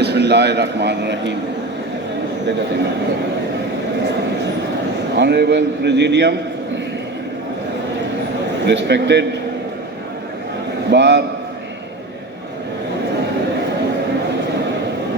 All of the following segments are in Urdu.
Bismillahirrahmanirrahim. Honorable Presidium, respected Bar,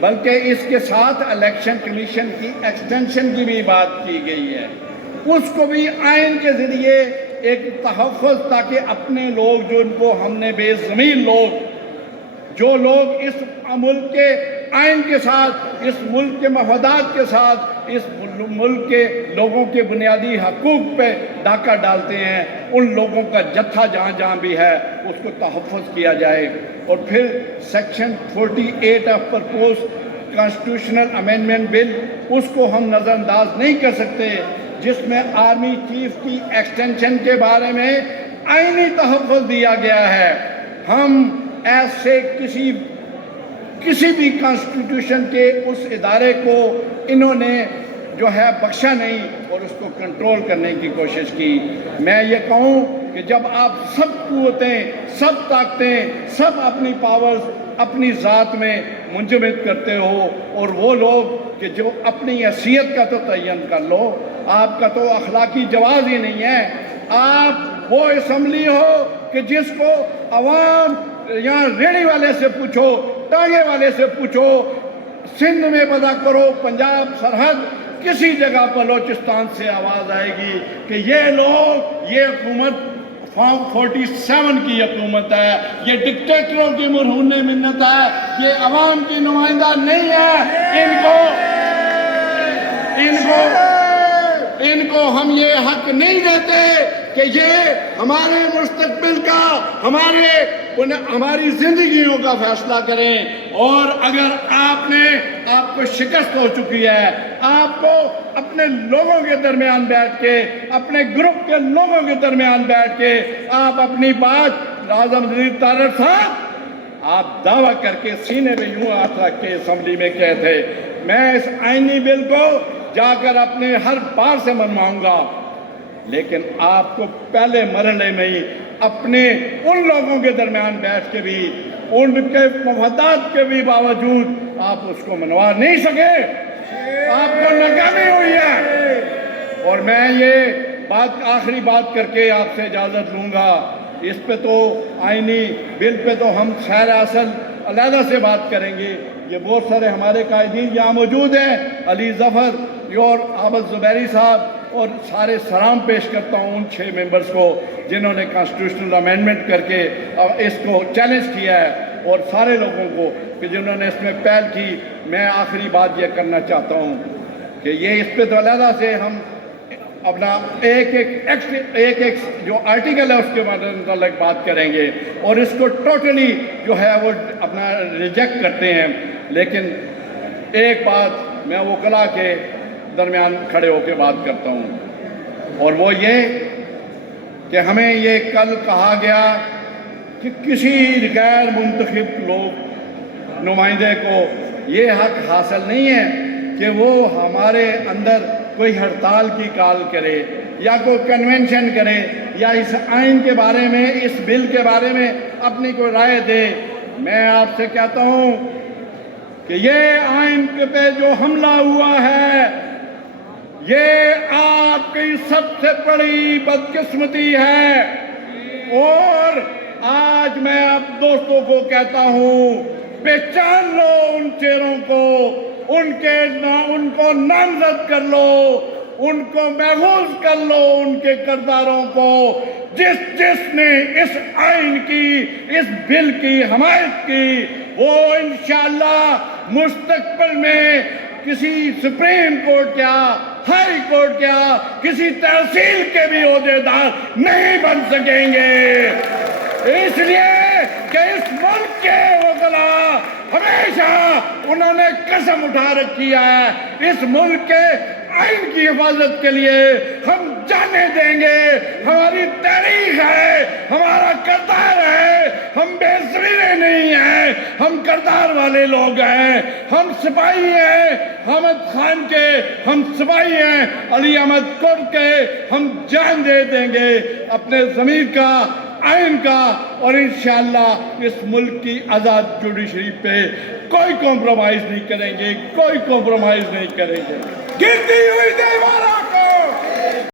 بلکہ اس کے ساتھ الیکشن کمیشن کی ایکسٹینشن کی بھی بات کی گئی ہے، اس کو بھی آئین کے ذریعے ایک تحفظ، تاکہ اپنے لوگ جو ان کو ہم نے بے زمین لوگ، جو لوگ اس ملک کے آئین کے ساتھ، اس ملک کے مفادات کے ساتھ، اس ملک کے لوگوں کے بنیادی حقوق پہ ڈاکہ ڈالتے ہیں، ان لوگوں کا جتھا جہاں جہاں بھی ہے اس کو تحفظ کیا جائے۔ اور پھر section 48 of propose constitutional amendment bill, اس کو ہم نظر انداز نہیں کر سکتے، جس میں آرمی چیف کی ایکسٹینشن کے بارے میں آئینی تحفظ دیا گیا ہے۔ ہم ایسے کسی بھی کانسٹیٹیوشن کے اس ادارے کو انہوں نے جو ہے بخشا نہیں اور اس کو کنٹرول کرنے کی کوشش کی۔ میں یہ کہوں کہ جب آپ سب قوتیں، سب طاقتیں، سب اپنی پاورز اپنی ذات میں منجمد کرتے ہو، اور وہ لوگ کہ جو اپنی حیثیت کا تو تعین کر لو، آپ کا تو اخلاقی جواز ہی نہیں ہے، آپ وہ اسمبلی ہو کہ جس کو عوام یہاں ریڑھی والے سے پوچھو، ٹانگے والے سے پوچھو، سندھ میں پتہ کرو، پنجاب سرحد کسی جگہ بلوچستان سے آواز آئے گی کہ یہ لوگ، یہ حکومت فارم 47 کی حکومت ہے، یہ ڈکٹیٹروں کی مرہون منت ہے، یہ عوام کی نمائندہ نہیں ہے، ان کو ہم یہ حق نہیں دیتے کہ یہ ہمارے مستقبل کا، ہماری زندگیوں کا فیصلہ کریں۔ اور اگر آپ کو شکست ہو چکی ہے، آپ کو اپنے لوگوں کے درمیان بیٹھ کے، اپنے گروپ کے لوگوں کے درمیان بیٹھ کے آپ اپنی بات اعظم جدید طارق صاحب آپ دعویٰ کر کے سینے میں یوں ہاتھ رکھ کے اسمبلی میں کہے تھے میں اس آئینی بل کو جا کر اپنے ہر بار سے منواؤں گا، لیکن آپ کو پہلے مرحلے میں ہی اپنے ان لوگوں کے درمیان بیٹھ کے بھی، ان کے مفادات کے بھی باوجود آپ اس کو منوا نہیں سکے، آپ کو ناکامی ہوئی ہے۔ اور میں یہ آخری بات کر کے آپ سے اجازت لوں گا، اس پہ تو آئینی بل پہ تو ہم خیر اصل علیحدہ سے بات کریں گے، یہ بہت سارے ہمارے قائدین یہاں موجود ہیں، علی ظفر اور عابد زبیری صاحب، اور سارے سلام پیش کرتا ہوں ان 6 ممبرز کو جنہوں نے کانسٹیٹیوشنل امینڈمنٹ کر کے اس کو چیلنج کیا ہے، اور سارے لوگوں کو کہ جنہوں نے اس میں پہل کی۔ میں آخری بات یہ کرنا چاہتا ہوں کہ یہ اس پہ تو علیحدہ سے ہم اپنا ایک جو آرٹیکل ہے اس کے متعلق بات کریں گے، اور اس کو ٹوٹلی جو ہے وہ اپنا ریجیکٹ کرتے ہیں، لیکن ایک بات میں وکلاء کے درمیان کھڑے ہو کے بات کرتا ہوں، اور وہ یہ کہ ہمیں یہ کل کہا گیا کہ کسی غیر منتخب نمائندے کو یہ حق حاصل نہیں ہے کہ وہ ہمارے اندر کوئی ہڑتال کی کال کرے یا کوئی کنونشن کرے یا اس آئین کے بارے میں، اس بل کے بارے میں اپنی کوئی رائے دے۔ میں آپ سے کہتا ہوں کہ یہ آئین پہ جو حملہ ہوا ہے یہ آپ کی سب سے بڑی بدقسمتی ہے، اور آج میں آپ دوستوں کو کہتا ہوں پہچان لو ان چہروں کو، ان کو نامزد کر لو، ان کو محفوظ کر لو، ان کے کرداروں کو، جس نے اس آئین کی، اس بل کی حمایت کی، وہ انشاءاللہ مستقبل میں کسی سپریم کورٹ کیا، ہائی کورٹ کیا، کسی تحصیل کے بھی عہدیدار نہیں بن سکیں گے، اس لیے کہ اس ملک کے وکلاء ہمیشہ انہوں نے قسم اٹھا رکھی ہے اس ملک کے آئین کی حفاظت کے لیے ہم جانیں دیں گے، ہماری تاریخ ہے، ہمارا کردار ہے، ہم بے زمینے نہیں ہیں، ہم کردار والے لوگ ہیں، ہم سپاہی ہیں، حامد خان کے ہم سپاہی ہیں، علی احمد قرب کے ہم جان دے دیں گے اپنے ضمیر کا، آئین کا، اور انشاءاللہ اس ملک کی آزاد جوڈیشری پہ کوئی کمپرومائز نہیں کریں گے، کوئی کمپرومائز نہیں کریں گے۔ گرتی ہوئی دیواروں